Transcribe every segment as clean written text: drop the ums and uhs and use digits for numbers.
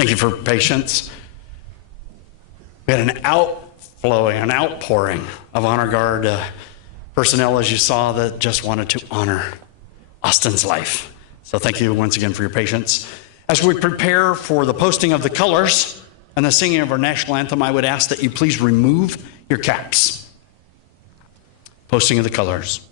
Thank you for patience. We had an outpouring of honor guard personnel, as you saw, that just wanted to honor Austin's life. So thank you once again for your patience. As we prepare for the posting of the colors and the singing of our national anthem, I would ask that you please remove your caps. Posting of the colors.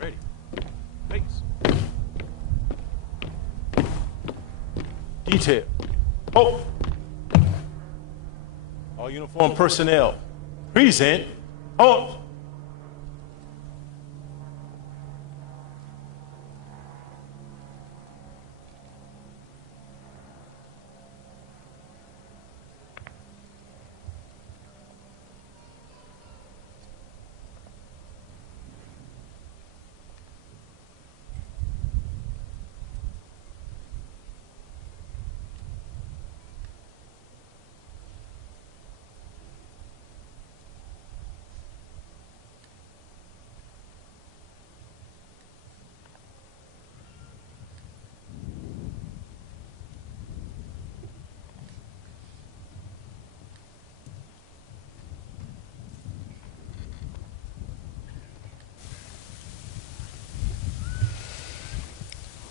Ready. Face. Detail. Oh. All uniformed personnel. Present. Oh.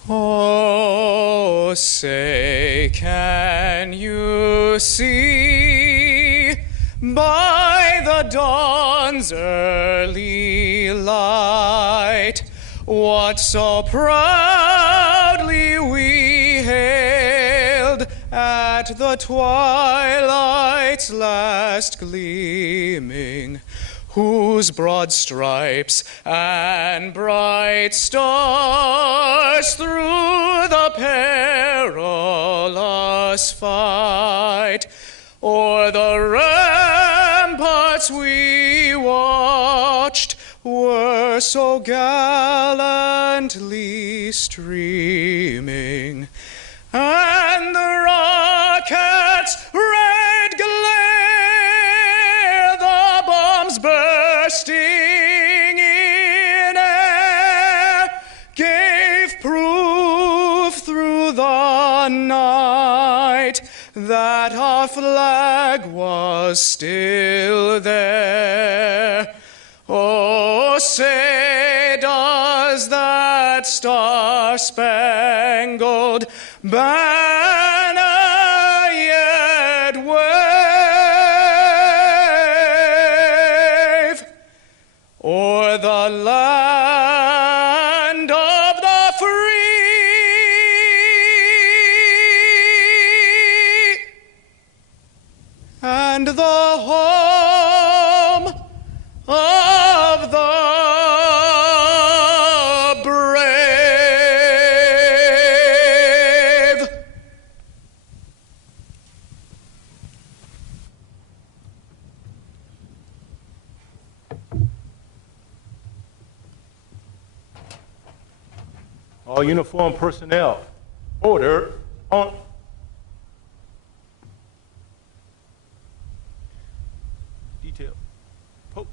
Oh, say, can you see by the dawn's early light what so proudly we hailed at the twilight's last gleaming, whose broad stripes and bright stars through the perilous fight o'er the ramparts we watched were so gallantly streaming, and the rockets' red glare, the bombs bursting in air, gave proof through the night that our flag was still there. Oh, say, does that star-spangled banner yet wave o'er the land of the free and the home of the brave? All uniformed personnel. Order on. Detail. Post.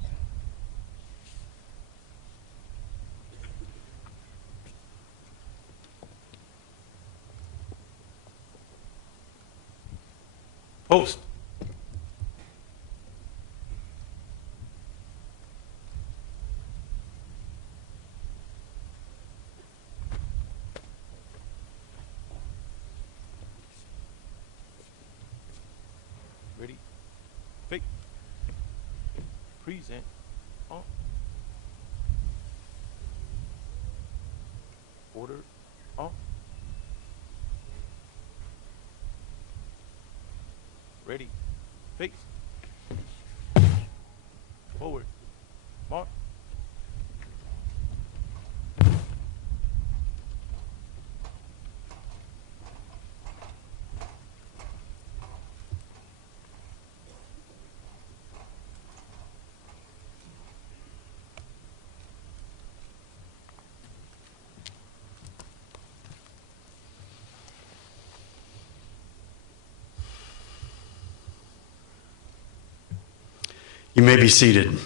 Post. Ready? Present. On. Order. On. Ready. Face. Forward. Mark. You may be seated.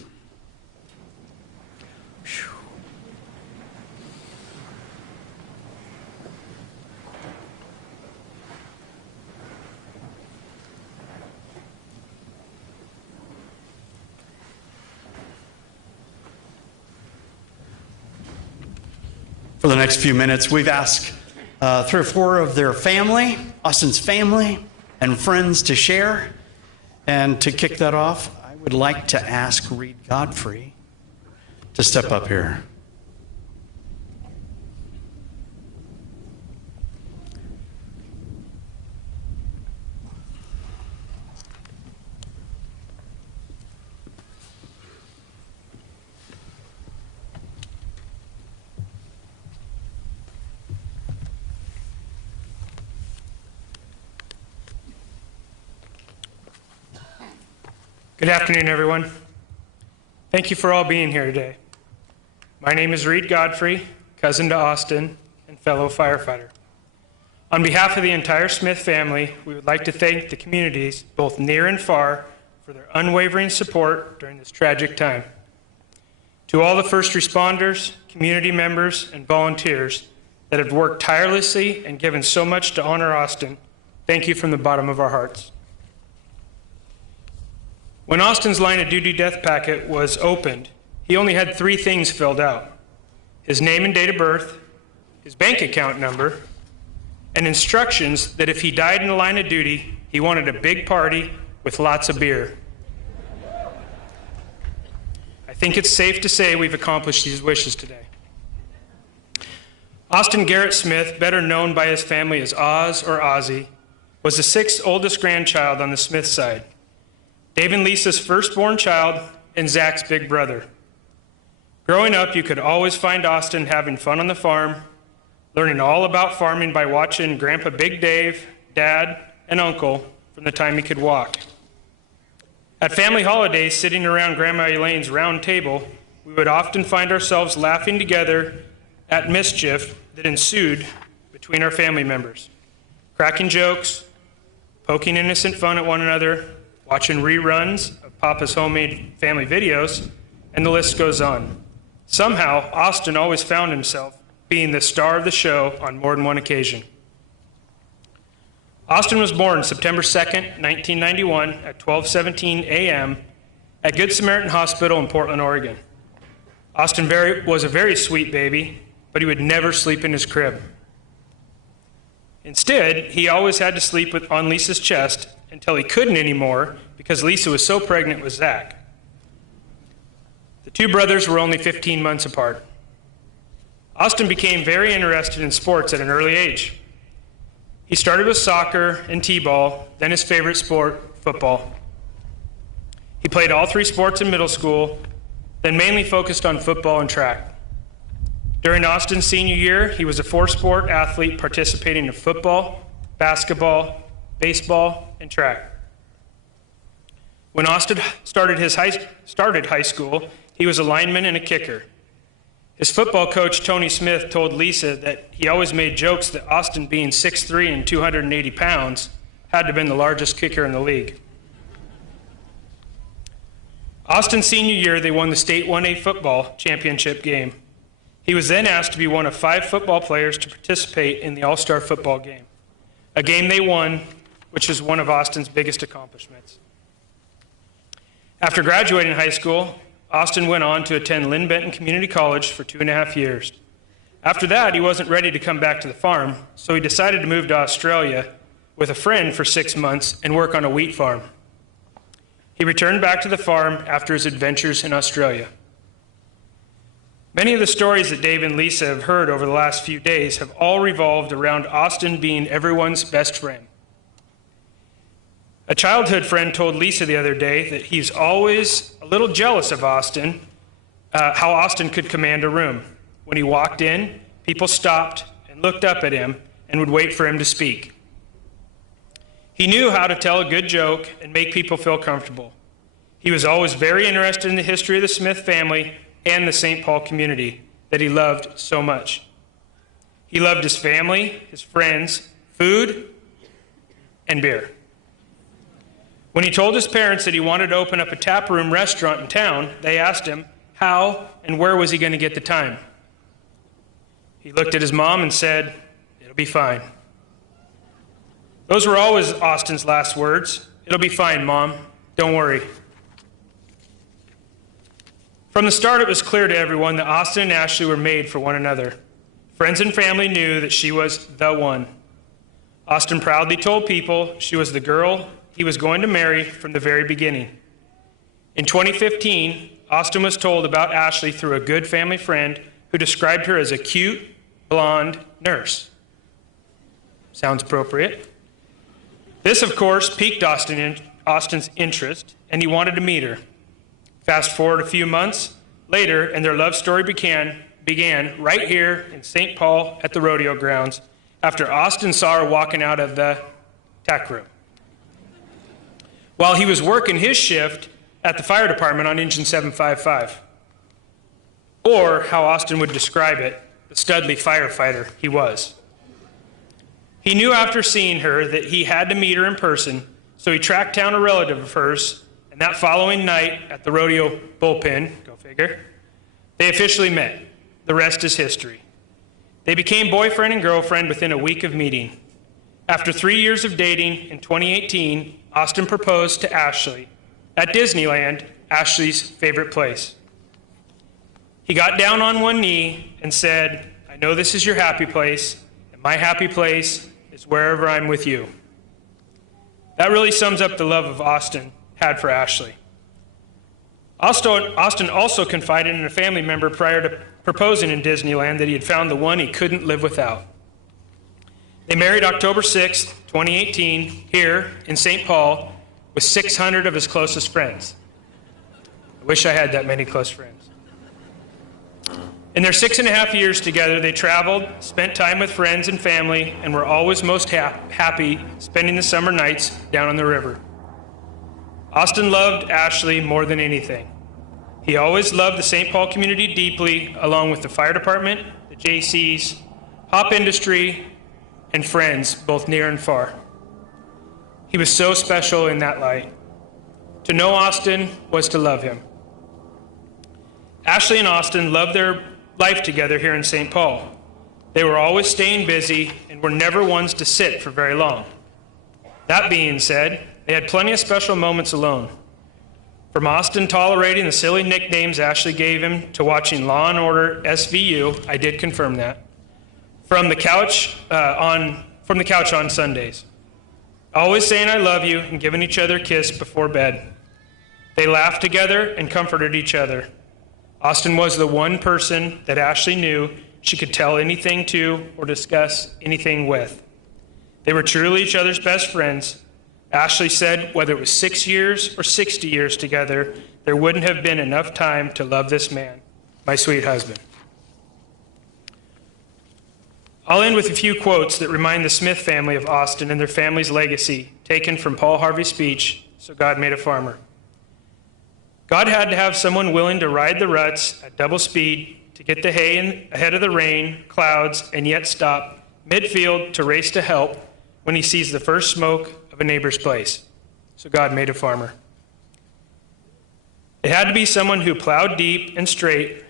For the next few minutes, we've asked 3 or 4 of their family, Austin's family, and friends to share. And to kick that off, I would like to ask Reed Godfrey to step up here. Good afternoon, everyone. Thank you for all being here today. My name is Reed Godfrey, cousin to Austin and fellow firefighter. On behalf of the entire Smith family, we would like to thank the communities, both near and far, for their unwavering support during this tragic time. To all the first responders, community members, and volunteers that have worked tirelessly and given so much to honor Austin, thank you from the bottom of our hearts. When Austin's line of duty death packet was opened, he only had 3 things filled out: his name and date of birth, his bank account number, and instructions that if he died in the line of duty, he wanted a big party with lots of beer. I think it's safe to say we've accomplished these wishes today. Austin Garrett Smith, better known by his family as Oz or Ozzy, was the 6th oldest grandchild on the Smith side. Dave and Lisa's firstborn child, and Zach's big brother. Growing up, you could always find Austin having fun on the farm, learning all about farming by watching Grandpa Big Dave, Dad, and Uncle from the time he could walk. At family holidays, sitting around Grandma Elaine's round table, we would often find ourselves laughing together at mischief that ensued between our family members, cracking jokes, poking innocent fun at one another, watching reruns of Papa's homemade family videos, and the list goes on. Somehow, Austin always found himself being the star of the show on more than one occasion. Austin was born September 2nd, 1991 at 12:17 a.m. at Good Samaritan Hospital in Portland, Oregon. Austin was a very sweet baby, but he would never sleep in his crib. Instead, he always had to sleep on Lisa's chest until he couldn't anymore because Lisa was so pregnant with Zach. The 2 brothers were only 15 months apart. Austin became very interested in sports at an early age. He started with soccer and t-ball, then his favorite sport, football. He played all 3 sports in middle school, then mainly focused on football and track. During Austin's senior year, he was a 4-sport athlete participating in football, basketball, baseball, and track. When Austin started high school, he was a lineman and a kicker. His football coach, Tony Smith, told Lisa that he always made jokes that Austin, being 6'3" and 280 pounds, had to have been the largest kicker in the league. Austin's senior year, they won the state 1A football championship game. He was then asked to be one of 5 football players to participate in the All-Star football game, a game they won, which is one of Austin's biggest accomplishments. After graduating high school, Austin went on to attend Lynn Benton Community College for 2.5 years. After that, he wasn't ready to come back to the farm, so he decided to move to Australia with a friend for 6 months and work on a wheat farm. He returned back to the farm after his adventures in Australia. Many of the stories that Dave and Lisa have heard over the last few days have all revolved around Austin being everyone's best friend. A childhood friend told Lisa the other day that he's always a little jealous of Austin, how Austin could command a room. When he walked in, people stopped and looked up at him and would wait for him to speak. He knew how to tell a good joke and make people feel comfortable. He was always very interested in the history of the Smith family and the St. Paul community that he loved so much. He loved his family, his friends, food, and beer. When he told his parents that he wanted to open up a taproom restaurant in town, they asked him how and where was he going to get the time. He looked at his mom and said, "It'll be fine." Those were always Austin's last words. "It'll be fine, Mom. Don't worry." From the start, it was clear to everyone that Austin and Ashley were made for one another. Friends and family knew that she was the one. Austin proudly told people she was the girl he was going to marry from the very beginning. In 2015, Austin was told about Ashley through a good family friend who described her as a cute, blonde nurse. Sounds appropriate. This, of course, piqued Austin's interest, and he wanted to meet her. Fast forward a few months later, and their love story began right here in St. Paul at the rodeo grounds after Austin saw her walking out of the tack room while he was working his shift at the fire department on Engine 755. Or, how Austin would describe it, the studly firefighter he was. He knew after seeing her that he had to meet her in person, so he tracked down a relative of hers, and that following night at the rodeo bullpen, go figure, they officially met. The rest is history. They became boyfriend and girlfriend within a week of meeting. After 3 years of dating, in 2018, Austin proposed to Ashley at Disneyland, Ashley's favorite place. He got down on one knee and said, "I know this is your happy place, and my happy place is wherever I'm with you." That really sums up the love of Austin had for Ashley. Austin also confided in a family member prior to proposing in Disneyland that he had found the one he couldn't live without. They married October 6th, 2018, here in St. Paul with 600 of his closest friends. I wish I had that many close friends. In their 6.5 years together, they traveled, spent time with friends and family, and were always most happy spending the summer nights down on the river. Austin loved Ashley more than anything. He always loved the St. Paul community deeply, along with the fire department, the JCs, hop industry, and friends, both near and far. He was so special in that light. To know Austin was to love him. Ashley and Austin loved their life together here in St. Paul. They were always staying busy and were never ones to sit for very long. That being said, they had plenty of special moments alone. From Austin tolerating the silly nicknames Ashley gave him to watching Law & Order SVU, I did confirm that, from the couch on Sundays. Always saying I love you and giving each other a kiss before bed. They laughed together and comforted each other. Austin was the one person that Ashley knew she could tell anything to or discuss anything with. They were truly each other's best friends. Ashley said whether it was 6 years or 60 years together, there wouldn't have been enough time to love this man, my sweet husband. I'll end with a few quotes that remind the Smith family of Austin and their family's legacy, taken from Paul Harvey's speech, "So God Made a Farmer." God had to have someone willing to ride the ruts at double speed to get the hay in ahead of the rain, clouds, and yet stop midfield to race to help when he sees the first smoke of a neighbor's place. So God made a farmer. It had to be someone who plowed deep and straight,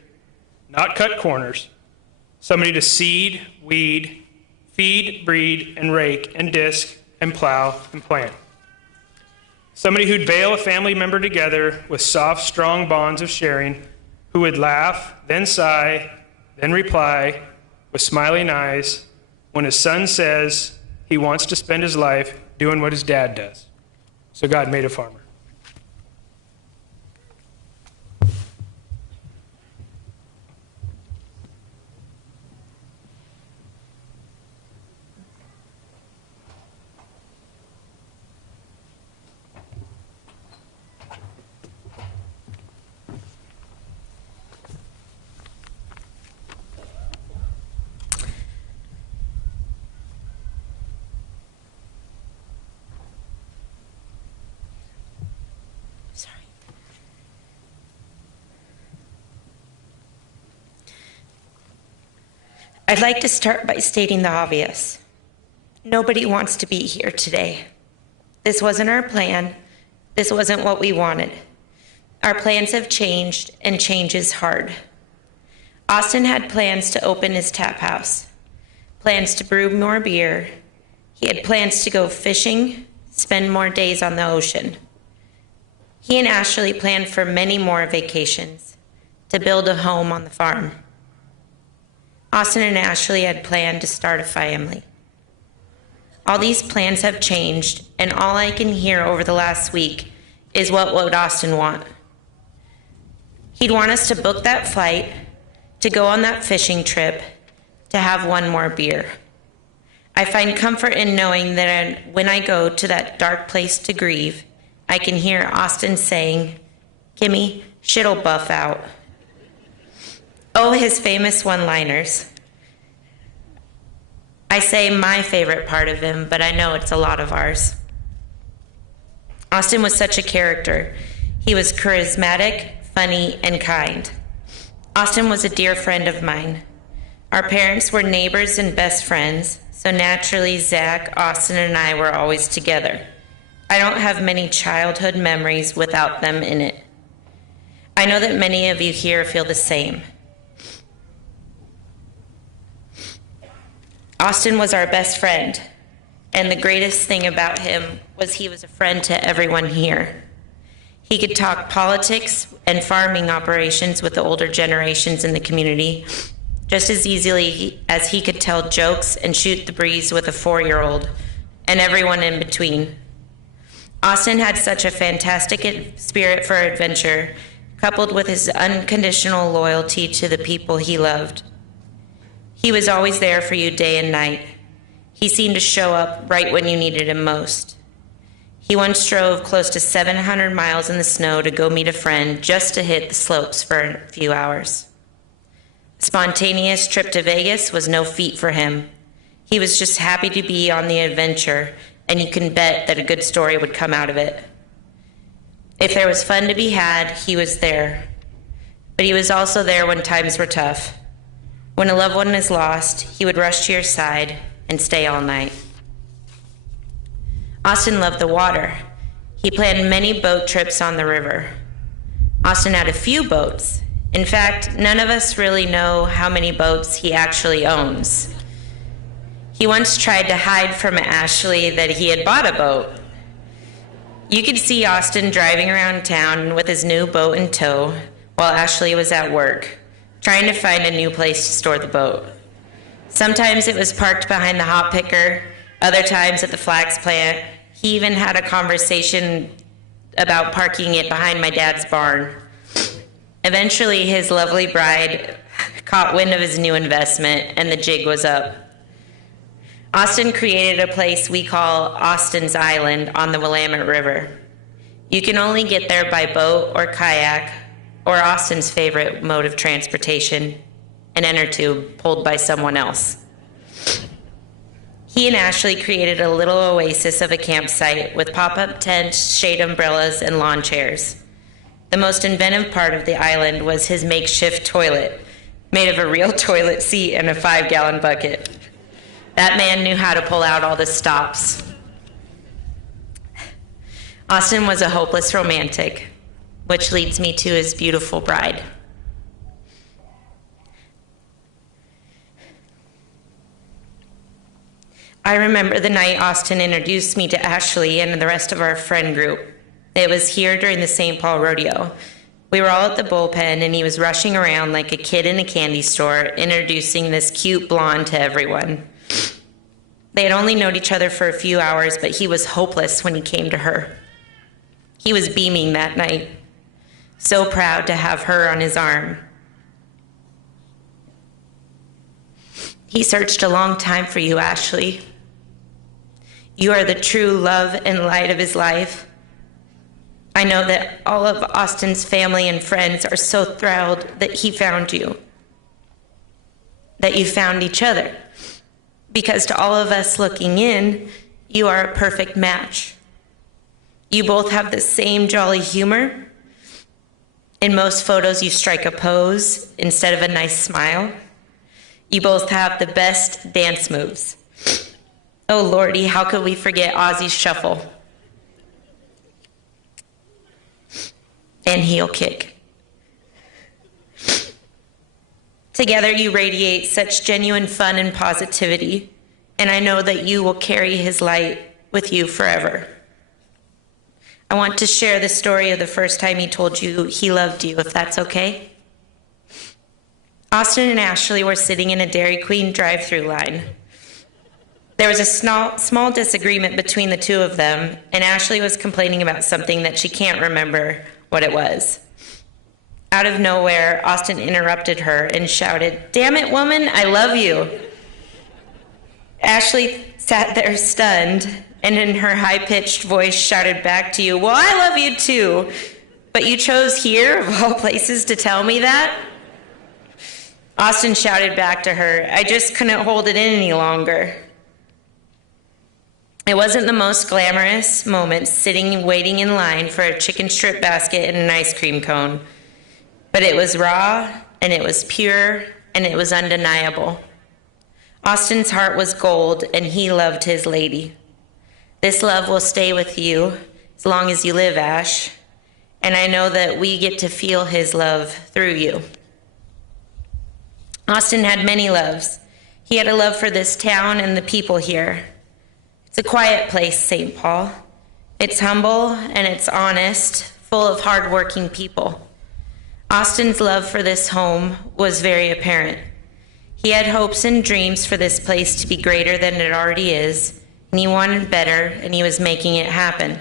not cut corners. Somebody to seed, weed, feed, breed, and rake, and disc, and plow, and plant. Somebody who'd veil a family member together with soft, strong bonds of sharing, who would laugh, then sigh, then reply with smiling eyes when his son says he wants to spend his life doing what his dad does. So God made a farmer. I'd like to start by stating the obvious. Nobody wants to be here today. This wasn't our plan. This wasn't what we wanted. Our plans have changed, and change is hard. Austin had plans to open his tap house, plans to brew more beer. He had plans to go fishing, spend more days on the ocean. He and Ashley planned for many more vacations, to build a home on the farm. Austin and Ashley had planned to start a family. All these plans have changed, and all I can hear over the last week is what would Austin want. He'd want us to book that flight, to go on that fishing trip, to have one more beer. I find comfort in knowing that when I go to that dark place to grieve, I can hear Austin saying, "Kimmy, shit'll buff out." Oh, his famous one-liners. I say my favorite part of him, but I know it's a lot of ours. Austin was such a character. He was charismatic, funny, and kind. Austin was a dear friend of mine. Our parents were neighbors and best friends, so naturally Zach, Austin, and I were always together. I don't have many childhood memories without them in it. I know that many of you here feel the same. Austin was our best friend, and the greatest thing about him was he was a friend to everyone here. He could talk politics and farming operations with the older generations in the community just as easily as he could tell jokes and shoot the breeze with a 4-year-old and everyone in between. Austin had such a fantastic spirit for adventure, coupled with his unconditional loyalty to the people he loved. He was always there for you day and night. He seemed to show up right when you needed him most. He once drove close to 700 miles in the snow to go meet a friend just to hit the slopes for a few hours. A spontaneous trip to Vegas was no feat for him. He was just happy to be on the adventure, and you can bet that a good story would come out of it. If there was fun to be had, he was there. But he was also there when times were tough. When a loved one is lost, he would rush to your side and stay all night. Austin loved the water. He planned many boat trips on the river. Austin had a few boats. In fact, none of us really know how many boats he actually owns. He once tried to hide from Ashley that he had bought a boat. You could see Austin driving around town with his new boat in tow while Ashley was at work, trying to find a new place to store the boat. Sometimes it was parked behind the hop picker, other times at the flax plant. He even had a conversation about parking it behind my dad's barn. Eventually, his lovely bride caught wind of his new investment, and the jig was up. Austin created a place we call Austin's Island on the Willamette River. You can only get there by boat or kayak, or Austin's favorite mode of transportation, an inner tube pulled by someone else. He and Ashley created a little oasis of a campsite with pop-up tents, shade umbrellas, and lawn chairs. The most inventive part of the island was his makeshift toilet, made of a real toilet seat and a 5-gallon bucket. That man knew how to pull out all the stops. Austin was a hopeless romantic, which leads me to his beautiful bride. I remember the night Austin introduced me to Ashley and the rest of our friend group. It was here during the St. Paul Rodeo. We were all at the bullpen, and he was rushing around like a kid in a candy store, introducing this cute blonde to everyone. They had only known each other for a few hours, but he was hopeless when he came to her. He was beaming that night, so proud to have her on his arm. He searched a long time for you, Ashley. You are the true love and light of his life. I know that all of Austin's family and friends are so thrilled that he found you, that you found each other. Because to all of us looking in, you are a perfect match. You both have the same jolly humor. In most photos, you strike a pose instead of a nice smile. You both have the best dance moves. Oh, Lordy, how could we forget Ozzy's shuffle? And heel kick. Together, you radiate such genuine fun and positivity, and I know that you will carry his light with you forever. I want to share the story of the first time he told you he loved you, if that's okay. Austin and Ashley were sitting in a Dairy Queen drive-through line. There was a small disagreement between the two of them, and Ashley was complaining about something that she can't remember what it was. Out of nowhere, Austin interrupted her and shouted, "Damn it, woman, I love you." Ashley sat there stunned, and in her high-pitched voice shouted back to you, "Well, I love you too, but you chose here, of all places, to tell me that?" Austin shouted back to her, "I just couldn't hold it in any longer." It wasn't the most glamorous moment sitting waiting in line for a chicken strip basket and an ice cream cone, but it was raw, and it was pure, and it was undeniable. Austin's heart was gold, and he loved his lady. This love will stay with you as long as you live, Ash, and I know that we get to feel his love through you. Austin had many loves. He had a love for this town and the people here. It's a quiet place, St. Paul. It's humble and it's honest, full of hardworking people. Austin's love for this home was very apparent. He had hopes and dreams for this place to be greater than it already is, and he wanted better, and he was making it happen.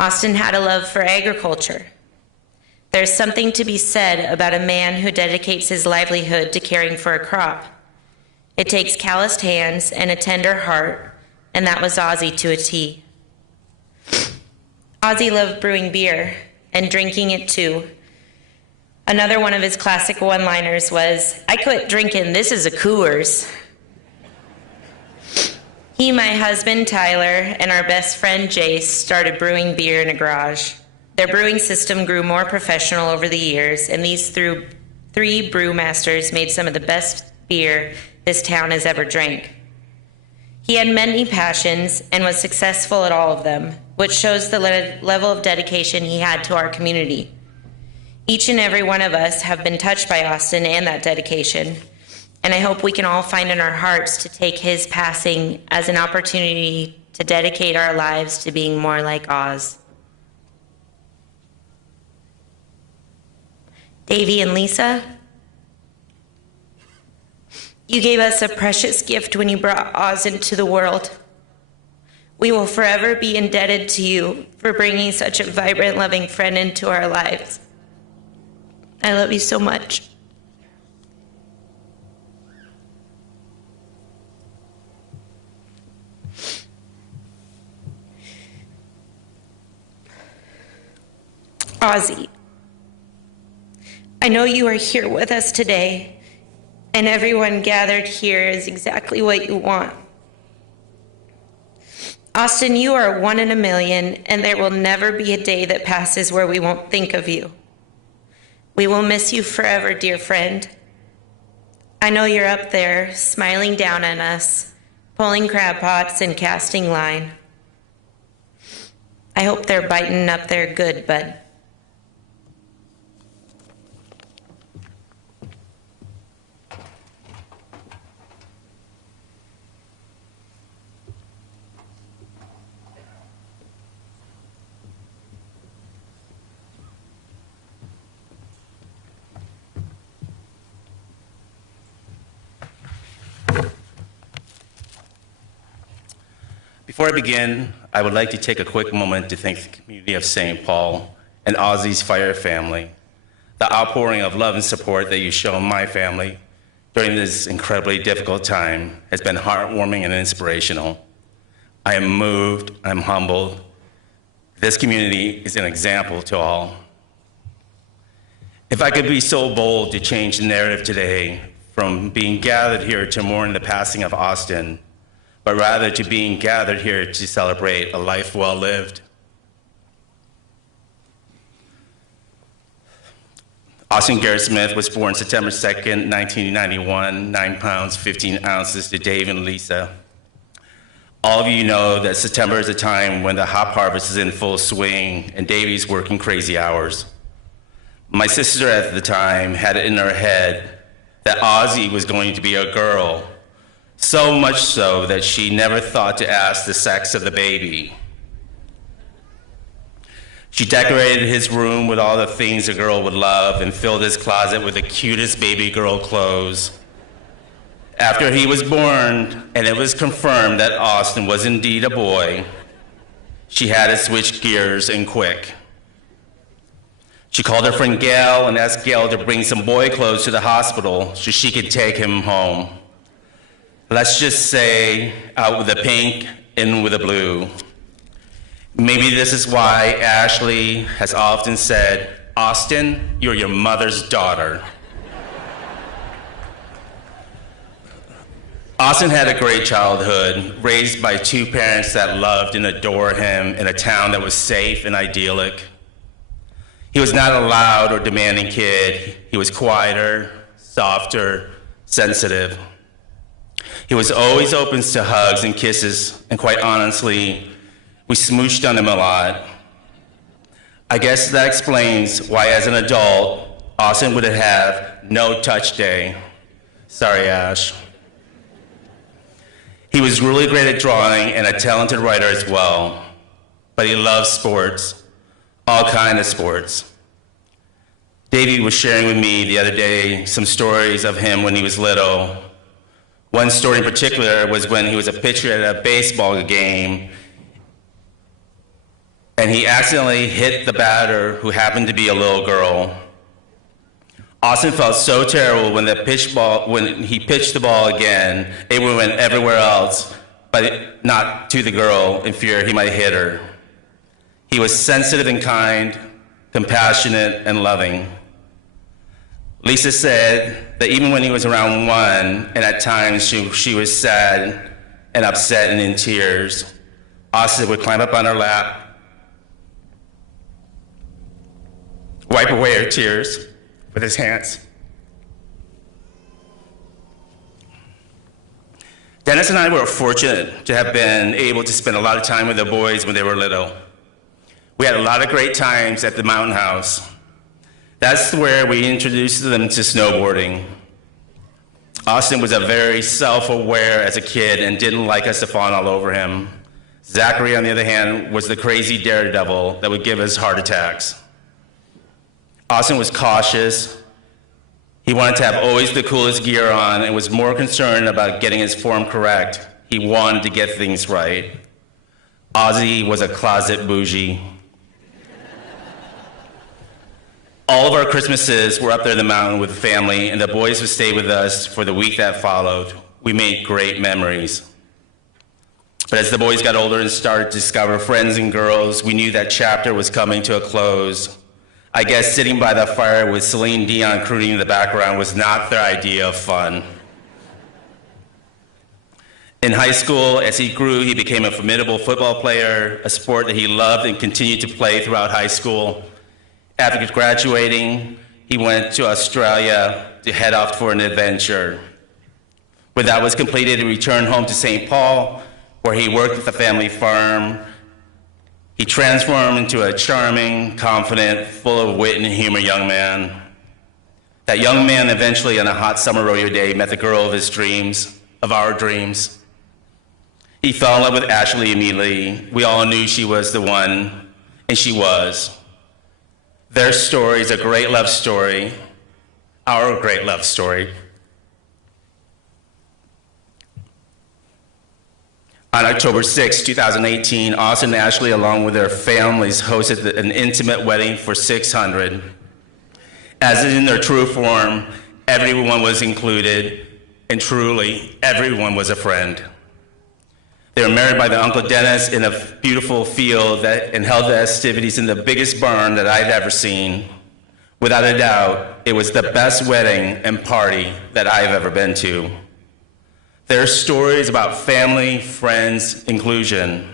Austin had a love for agriculture. There's something to be said about a man who dedicates his livelihood to caring for a crop. It takes calloused hands and a tender heart, and that was Ozzy to a T. Ozzy loved brewing beer and drinking it too. Another one of his classic one-liners was, "I quit drinking, this is a Coors." He, my husband Tyler, and our best friend Jace started brewing beer in a garage. Their brewing system grew more professional over the years, and these three brewmasters made some of the best beer this town has ever drank. He had many passions and was successful at all of them, which shows the level of dedication he had to our community. Each and every one of us have been touched by Austin and that dedication, and I hope we can all find in our hearts to take his passing as an opportunity to dedicate our lives to being more like Oz. Davy and Lisa, you gave us a precious gift when you brought Oz into the world. We will forever be indebted to you for bringing such a vibrant, loving friend into our lives. I love you so much. Ozzy, I know you are here with us today, and everyone gathered here is exactly what you want. Austin, you are 1 in a million, and there will never be a day that passes where we won't think of you. We will miss you forever, dear friend. I know you're up there, smiling down on us, pulling crab pots and casting line. I hope they're biting up there good, bud. Before I begin, I would like to take a quick moment to thank the community of St. Paul and Ozzy's Fire family. The outpouring of love and support that you show my family during this incredibly difficult time has been heartwarming and inspirational. I am moved, I'm humbled. This community is an example to all. If I could be so bold to change the narrative today from being gathered here to mourn the passing of Austin, but rather to being gathered here to celebrate a life well lived. Austin Garrett Smith was born September 2nd, 1991, 9 pounds, 15 ounces to Dave and Lisa. All of you know that September is a time when the hop harvest is in full swing and Davey's working crazy hours. My sister at the time had it in her head that Ozzy was going to be a girl, so much so that she never thought to ask the sex of the baby. She decorated his room with all the things a girl would love and filled his closet with the cutest baby girl clothes. After he was born and it was confirmed that Austin was indeed a boy, she had to switch gears and quick. She called her friend Gail and asked Gail to bring some boy clothes to the hospital so she could take him home. Let's just say out with the pink, in with the blue. Maybe this is why Ashley has often said, "Austin, you're your mother's daughter." Austin had a great childhood, raised by two parents that loved and adored him in a town that was safe and idyllic. He was not a loud or demanding kid. He was quieter, softer, sensitive. He was always open to hugs and kisses, and quite honestly, we smooshed on him a lot. I guess that explains why, as an adult, Austin would have no touch day. Sorry, Ash. He was really great at drawing and a talented writer as well, but he loved sports, all kinds of sports. Davey was sharing with me the other day some stories of him when he was little. One story in particular was when he was a pitcher at a baseball game, and he accidentally hit the batter, who happened to be a little girl. Austin felt so terrible when he pitched the ball again. It went everywhere else, but not to the girl, in fear he might hit her. He was sensitive and kind, compassionate and loving. Lisa said that even when he was around 1, and at times she was sad and upset and in tears, Austin would climb up on her lap, wipe away her tears with his hands. Dennis and I were fortunate to have been able to spend a lot of time with the boys when they were little. We had a lot of great times at the mountain house. That's where we introduced them to snowboarding. Austin was a very self-aware as a kid and didn't like us to fawn all over him. Zachary, on the other hand, was the crazy daredevil that would give us heart attacks. Austin was cautious. He wanted to have always the coolest gear on and was more concerned about getting his form correct. He wanted to get things right. Ozzy was a closet bougie. All of our Christmases were up there in the mountain with the family, and the boys would stay with us for the week that followed. We made great memories. But as the boys got older and started to discover friends and girls, we knew that chapter was coming to a close. I guess sitting by the fire with Celine Dion crooning in the background was not their idea of fun. In high school, as he grew, he became a formidable football player, a sport that he loved and continued to play throughout high school. After graduating, he went to Australia to head off for an adventure. When that was completed, he returned home to St. Paul, where he worked at the family farm. He transformed into a charming, confident, full of wit and humor young man. That young man eventually, on a hot summer rodeo day, met the girl of his dreams, of our dreams. He fell in love with Ashley immediately. We all knew she was the one, and she was. Their story is a great love story, our great love story. On October 6, 2018, Austin and Ashley, along with their families, hosted an intimate wedding for 600. As in their true form, everyone was included, and truly, everyone was a friend. They were married by their Uncle Dennis in a beautiful field and held the festivities in the biggest barn that I've ever seen. Without a doubt, it was the best wedding and party that I've ever been to. Their stories about family, friends, inclusion.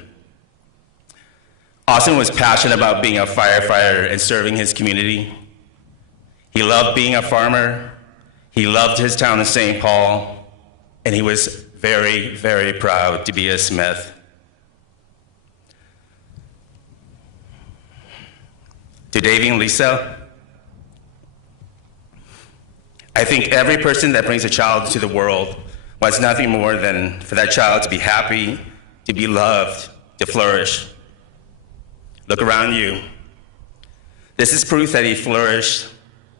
Austin was passionate about being a firefighter and serving his community. He loved being a farmer. He loved his town of St. Paul, and he was very, very proud to be a Smith. To Davy and Lisa, I think every person that brings a child into the world wants nothing more than for that child to be happy, to be loved, to flourish. Look around you. This is proof that he flourished,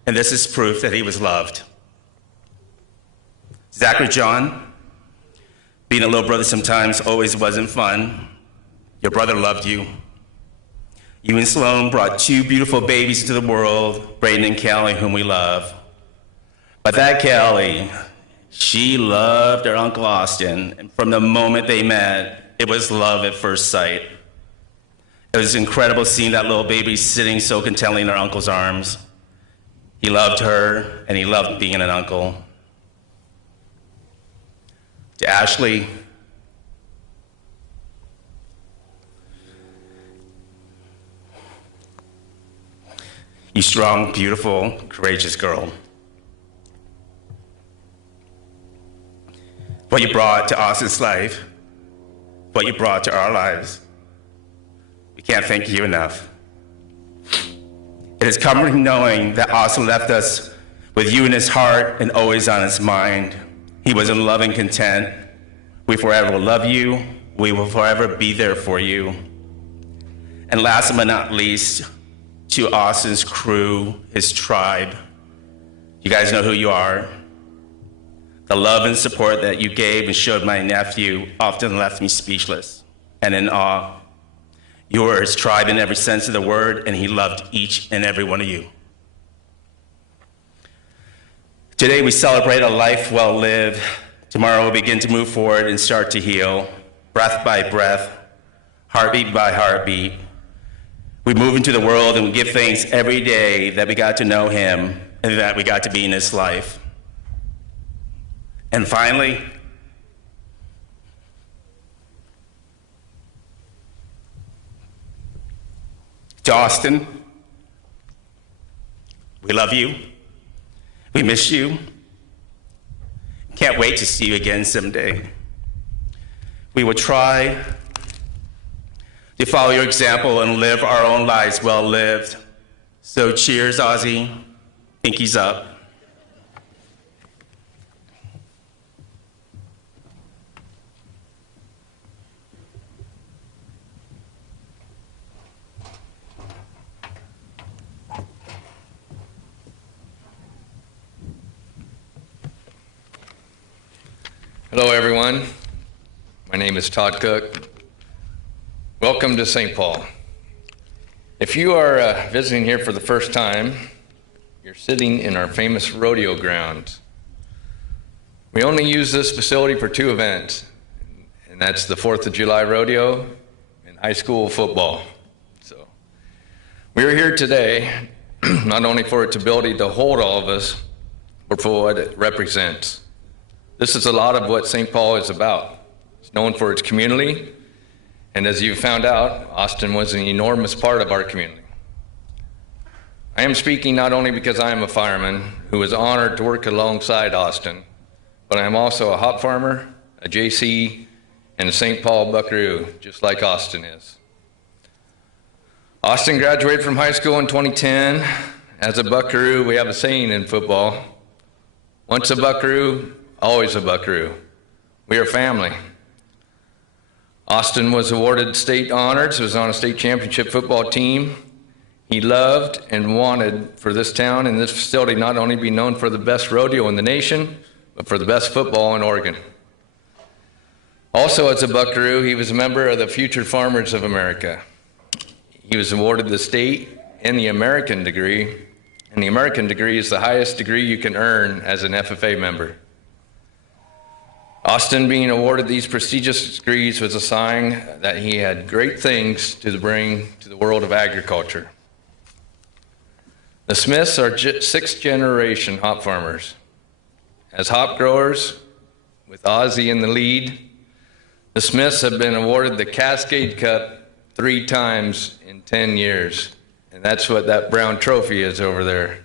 and this is proof that he was loved. Zachary John, being a little brother sometimes always wasn't fun. Your brother loved you. You and Sloan brought two beautiful babies into the world, Brayden and Kelly, whom we love. But that Kelly, she loved her Uncle Austin, and from the moment they met, it was love at first sight. It was incredible seeing that little baby sitting so contentedly in her uncle's arms. He loved her, and he loved being an uncle. To Ashley, you strong, beautiful, courageous girl. What you brought to Austin's life, what you brought to our lives, we can't thank you enough. It is comforting knowing that Austin left us with you in his heart and always on his mind. He was in love and content. We forever will love you. We will forever be there for you. And last but not least, to Austin's crew, his tribe. You guys know who you are. The love and support that you gave and showed my nephew often left me speechless and in awe. You were his tribe in every sense of the word, and he loved each and every one of you. Today we celebrate a life well lived. Tomorrow we'll begin to move forward and start to heal, breath by breath, heartbeat by heartbeat. We move into the world and we give thanks every day that we got to know him and that we got to be in his life. And finally, to Austin, we love you. We miss you. Can't wait to see you again someday. We will try to follow your example and live our own lives well lived. So cheers, Ozzy. Pinkies up. Hello, everyone. My name is Todd Cook. Welcome to St. Paul. If you are visiting here for the first time, you're sitting in our famous rodeo grounds. We only use this facility for two events, and that's the 4th of July rodeo and high school football. So we're here today not only for its ability to hold all of us, but for what it represents. This is a lot of what St. Paul is about. It's known for its community, and as you found out, Austin was an enormous part of our community. I am speaking not only because I am a fireman who is honored to work alongside Austin, but I am also a hop farmer, a JC, and a St. Paul Buckaroo, just like Austin is. Austin graduated from high school in 2010. As a Buckaroo, we have a saying in football: once a Buckaroo, always a Buckaroo. We are family. Austin was awarded state honors, was on a state championship football team. He loved and wanted for this town and this facility not only be known for the best rodeo in the nation, but for the best football in Oregon. Also, as a Buckaroo, he was a member of the Future Farmers of America. He was awarded the state and the American degree, and the American degree is the highest degree you can earn as an FFA member. Austin being awarded these prestigious degrees was a sign that he had great things to bring to the world of agriculture. The Smiths are sixth generation hop farmers. As hop growers, with Ozzy in the lead, the Smiths have been awarded the Cascade Cup 3 times in 10 years. And that's what that brown trophy is over there.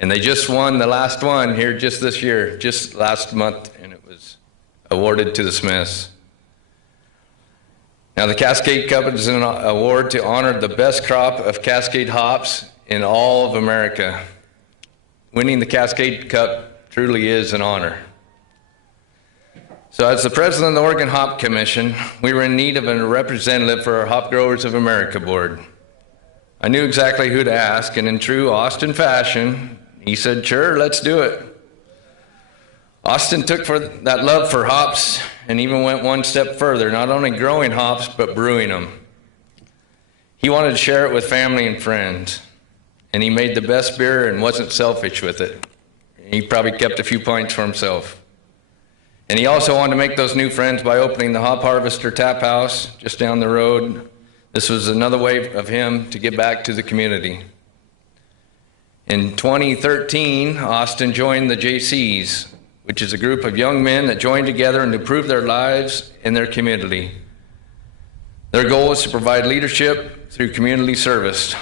And they just won the last one here just this year, just last month, and it was awarded to the Smiths. Now, the Cascade Cup is an award to honor the best crop of Cascade hops in all of America. Winning the Cascade Cup truly is an honor. So as the president of the Oregon Hop Commission, we were in need of a representative for our Hop Growers of America board. I knew exactly who to ask, and in true Austin fashion, he said, "Sure, let's do it." Austin took for that love for hops and even went one step further, not only growing hops, but brewing them. He wanted to share it with family and friends, and he made the best beer and wasn't selfish with it. He probably kept a few pints for himself. And he also wanted to make those new friends by opening the Hop Harvester Tap House just down the road. This was another way of him to give back to the community. In 2013, Austin joined the JCs, which is a group of young men that joined together and improve their lives and their community. Their goal is to provide leadership through community service.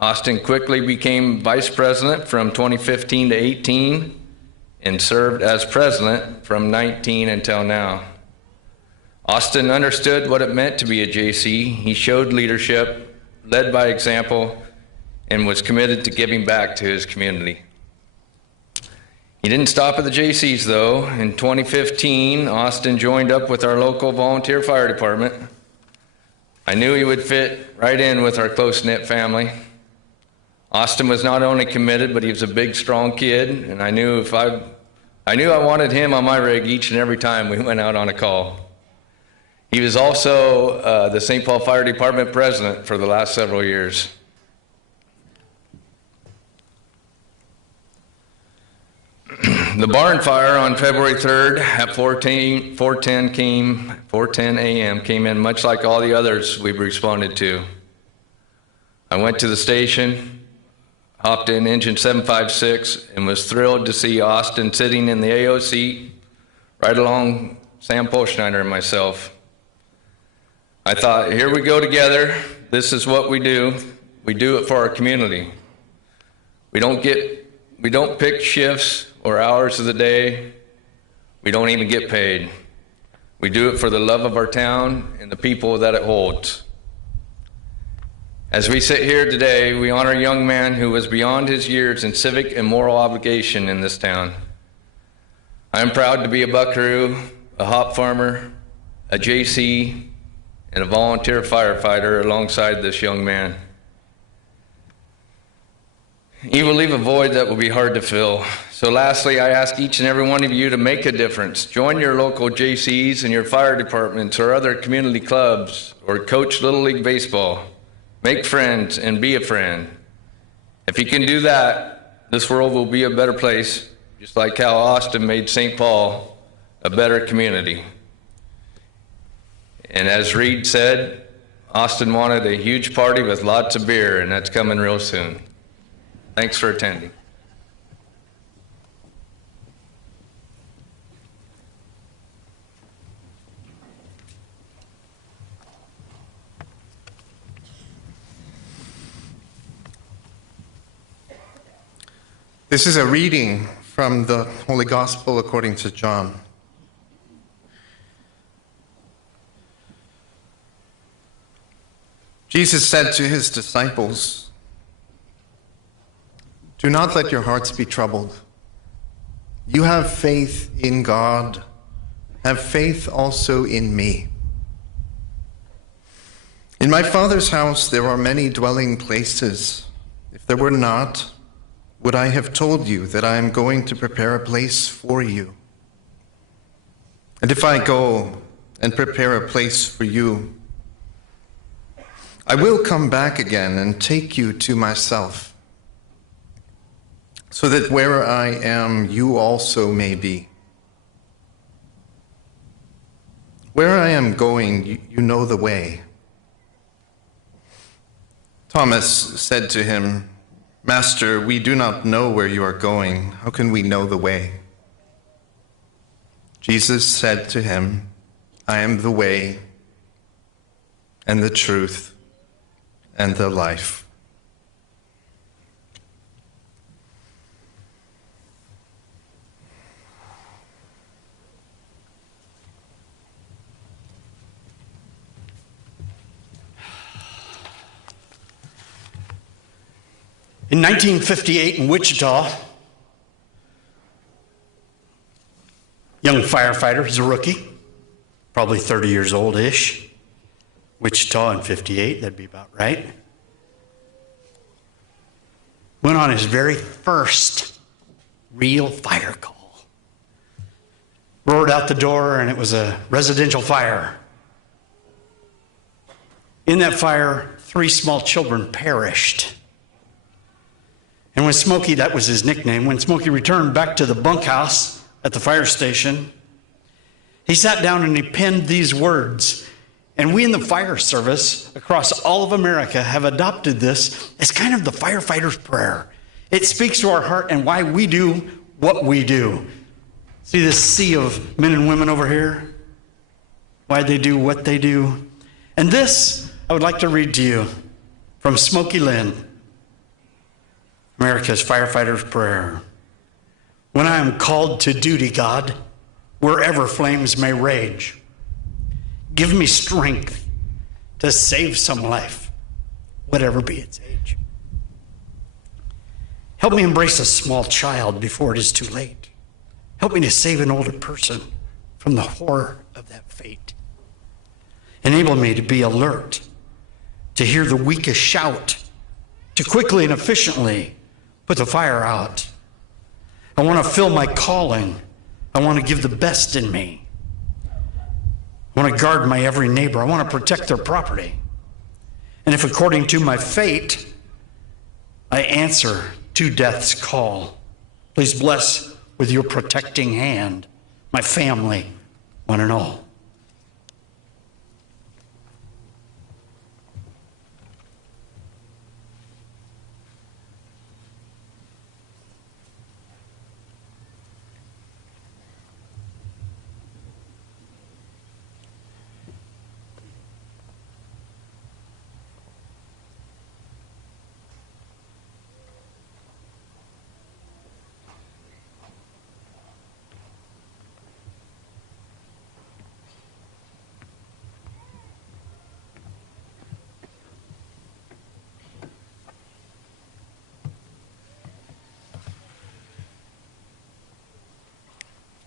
Austin quickly became vice president from 2015 to 18 and served as president from 19 until now. Austin understood what it meant to be a JC. He showed leadership, led by example, and was committed to giving back to his community. He didn't stop at the JCs, though. In 2015, Austin joined up with our local volunteer fire department. I knew he would fit right in with our close-knit family. Austin was not only committed, but he was a big, strong kid, and I knew I wanted him on my rig each and every time we went out on a call. He was also the St. Paul Fire Department president for the last several years. The barn fire on February 3rd at 4:10 a.m. came in much like all the others we've responded to. I went to the station, hopped in engine 756, and was thrilled to see Austin sitting in the AO seat right along Sam Polschneider and myself. I thought, here we go together. This is what we do. We do it for our community. We don't pick shifts or hours of the day. We don't even get paid. We do it for the love of our town and the people that it holds. As we sit here today, we honor a young man who was beyond his years in civic and moral obligation in this town. I am proud to be a buckaroo, a hop farmer, a JC, and a volunteer firefighter alongside this young man. He will leave a void that will be hard to fill. So lastly, I ask each and every one of you to make a difference. Join your local JCs and your fire departments or other community clubs, or coach Little League Baseball. Make friends and be a friend. If you can do that, this world will be a better place, just like how Austin made St. Paul a better community. And as Reed said, Austin wanted a huge party with lots of beer, and that's coming real soon. Thanks for attending. This is a reading from the Holy Gospel according to John. Jesus said to his disciples, "Do not let your hearts be troubled. You have faith in God. Have faith also in me. In my Father's house there are many dwelling places. If there were not, would I have told you that I am going to prepare a place for you? And if I go and prepare a place for you, I will come back again and take you to myself, so that where I am, you also may be. Where I am going, you know the way." Thomas said to him, "Master, we do not know where you are going. How can we know the way?" Jesus said to him, "I am the way and the truth and the life. In 1958 in Wichita, young firefighter, he's a rookie, probably 30 years old-ish. Wichita in 58, that'd be about right. Went on his very first real fire call. Roared out the door, and it was a residential fire. In that fire, 3 small children perished. And when Smokey, that was his nickname, when Smokey returned back to the bunkhouse at the fire station, he sat down and he penned these words. And we in the fire service across all of America have adopted this as kind of the firefighter's prayer. It speaks to our heart and why we do what we do. See this sea of men and women over here? Why they do what they do. And this, I would like to read to you from Smokey Lynn, America's firefighter's prayer. When I am called to duty, God, wherever flames may rage, give me strength to save some life, whatever be its age. Help me embrace a small child before it is too late. Help me to save an older person from the horror of that fate. Enable me to be alert, to hear the weakest shout, to quickly and efficiently put the fire out. I want to fill my calling. I want to give the best in me. I want to guard my every neighbor. I want to protect their property. And if according to my fate, I answer to death's call, please bless with your protecting hand my family, one and all.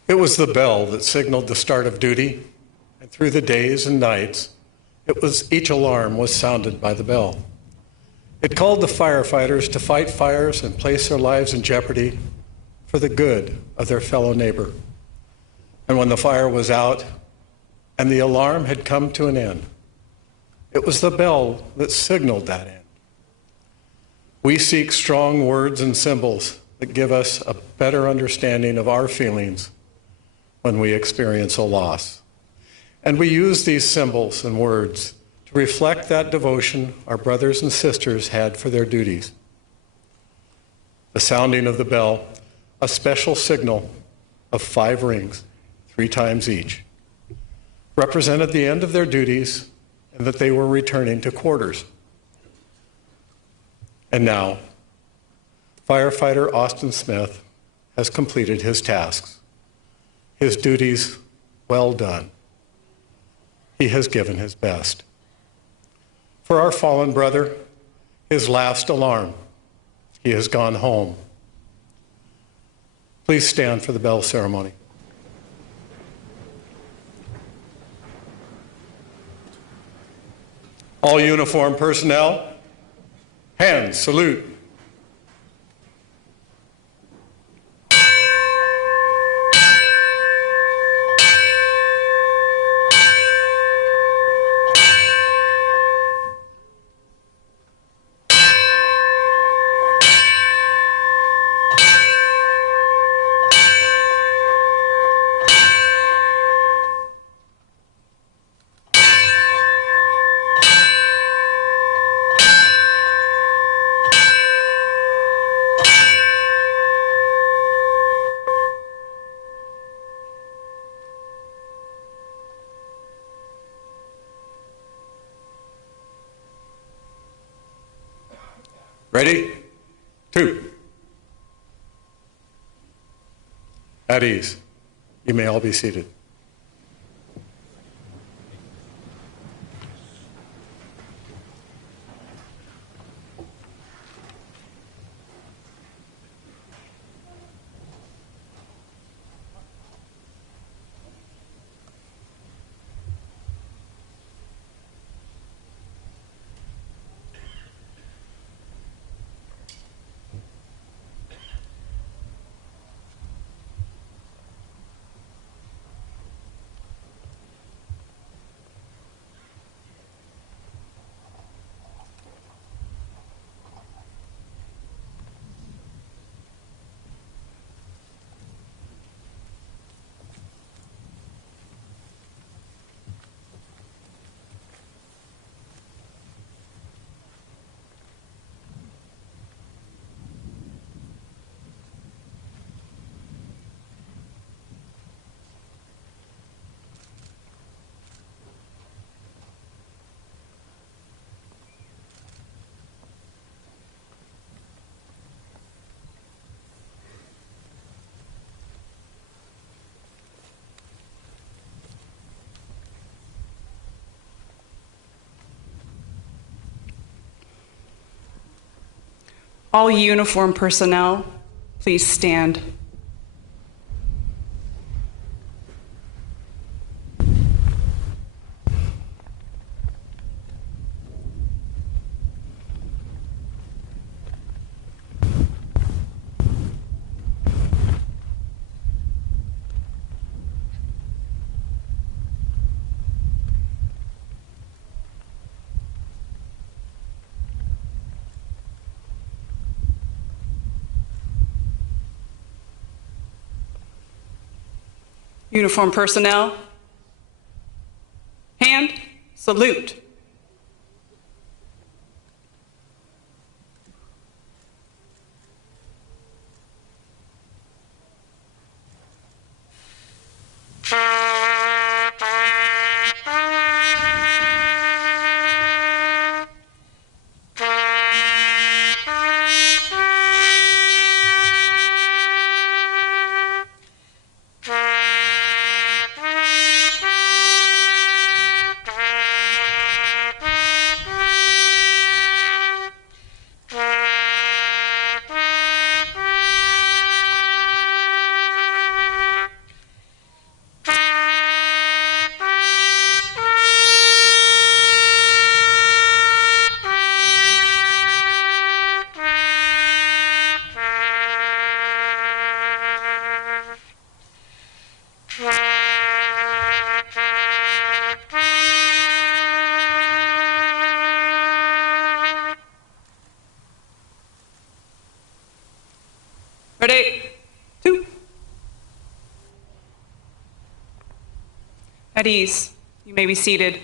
It was the bell that signaled the start of duty, and through the days and nights, each alarm was sounded by the bell. It called the firefighters to fight fires and place their lives in jeopardy for the good of their fellow neighbor. And when the fire was out and the alarm had come to an end, it was the bell that signaled that end. We seek strong words and symbols that give us a better understanding of our feelings when we experience a loss. And we use these symbols and words to reflect that devotion our brothers and sisters had for their duties. The sounding of the bell, a special signal of 5 rings, 3 times each, represented the end of their duties and that they were returning to quarters. And now, firefighter Austin Smith has completed his tasks. His duties well done. He has given his best. For our fallen brother, his last alarm, he has gone home. Please stand for the bell ceremony. All uniformed personnel, hands, salute. Ready? 2. At ease. You may all be seated. All uniformed personnel, please stand. Uniformed personnel, hand, salute. Ready, two. At ease, you may be seated.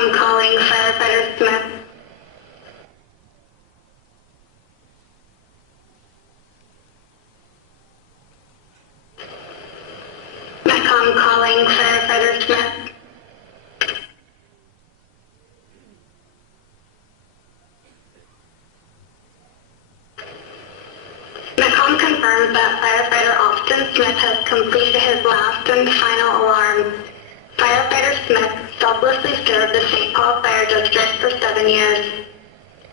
Metcalm calling firefighter Smith. Metcalm calling firefighter Smith. Metcalm confirms that firefighter Austin Smith has completed his last and final alarm. Firefighter Smith selflessly served the St. Paul Fire District for 7 years.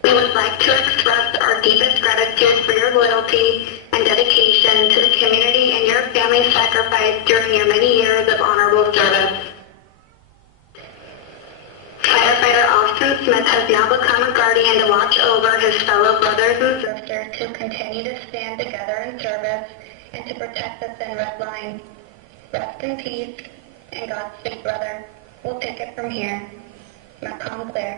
We would like to express our deepest gratitude for your loyalty and dedication to the community and your family's sacrifice during your many years of honorable service. Firefighter Austin Smith has now become a guardian to watch over his fellow brothers and sisters who continue to stand together in service and to protect the thin red line. Rest in peace and Godspeed, brother. We'll take it from here. Metcalm clear.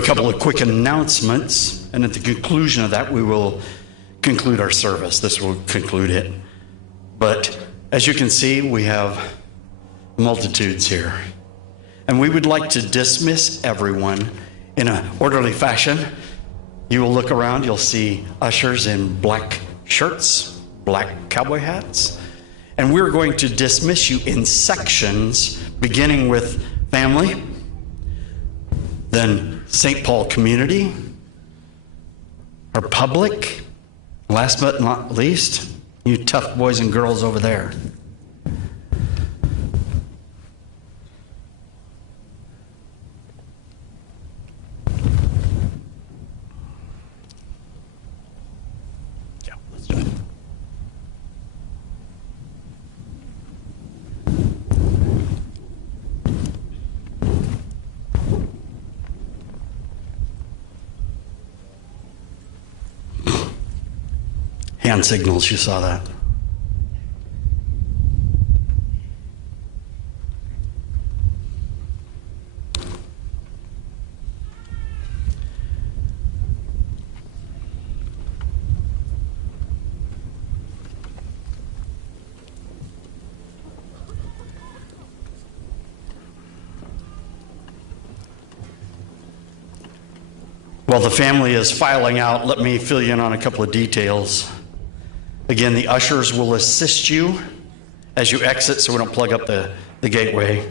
have a couple of quick announcements, and at the conclusion of that, we will conclude our service. This will conclude it. But as you can see, we have multitudes here. And we would like to dismiss everyone in an orderly fashion. You will look around, you'll see ushers in black shirts, black cowboy hats. And we're going to dismiss you in sections, beginning with family, then St. Paul community, our public, last but not least, you tough boys and girls over there. Yeah, let's do it. Hand signals, you saw that. While the family is filing out, let me fill you in on a couple of details. Again, the ushers will assist you as you exit so we don't plug up the gateway.